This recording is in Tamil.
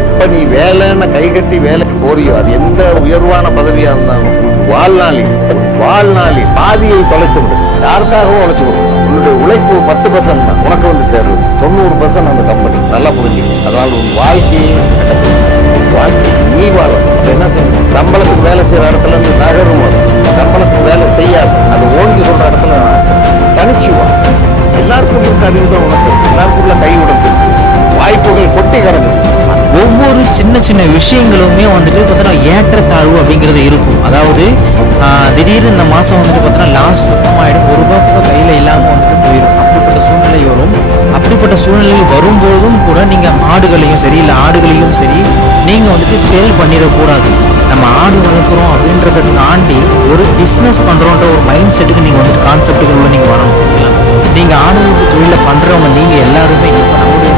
எப்ப நீ வேலைன்னு கைகட்டி வேலைக்கு போறியோ, அது எந்த உயர்வான பதவியா இருந்தாலும் வாழ்நாளில் பாதியை தொலைத்து விடு. யாருக்காகவும் உழைச்சு கொடுக்கும். உன்னுடைய உழைப்பு 10% தான் உனக்கு வந்து சேருது, 90% அந்த கம்பெனி. நல்லா புரிஞ்சுக்க. அதனால உன் வாழ்க்கையை நீ வாழும். என்ன செய்யணும்? சம்பளத்துக்கு வேலை செய்யற இடத்துல இருந்து நகரும். சம்பளத்துக்கு வேலை செய்யாது, அது ஓங்கி சொல்ற இடத்துல தனிச்சு வா. எல்லாருக்கும் இருக்க அறிவு தான் உனக்கு. எல்லாருக்குள்ள கை உடந்து வாய்ப்புகள் கொட்டி கிடக்குது. ஒவ்வொரு சின்ன சின்ன விஷயங்களுமே வந்துட்டு பார்த்தீங்கன்னா ஏற்றத்தாழ்வு அப்படிங்கிறது இருக்கும். அதாவது திடீர்னு இந்த மாதம் வந்துட்டு பார்த்தீங்கன்னா லாஸ் சுத்தமாகிடும், ₹1 கூட கையில் இல்லாமல் வந்துட்டு போயிடும். அப்படிப்பட்ட சூழ்நிலை வரும். அப்படிப்பட்ட சூழ்நிலை வரும்போதும் கூட நீங்கள் மாடுகளையும் சரி இல்லை ஆடுகளையும் சரி நீங்கள் வந்துட்டு சேல் பண்ணிடக்கூடாது. நம்ம ஆடு வளர்க்குறோம் அப்படின்றத தாண்டி ஒரு பிஸ்னஸ் பண்ணுறோன்ற ஒரு மைண்ட் செட்டுக்கு நீங்கள் வந்துட்டு கான்செப்டுக்குள்ள நீங்கள் வரணும். நீங்கள் ஆடு தொழிலை பண்ணுறவங்க நீங்கள் எல்லாருமே இப்போ நம்மளுடைய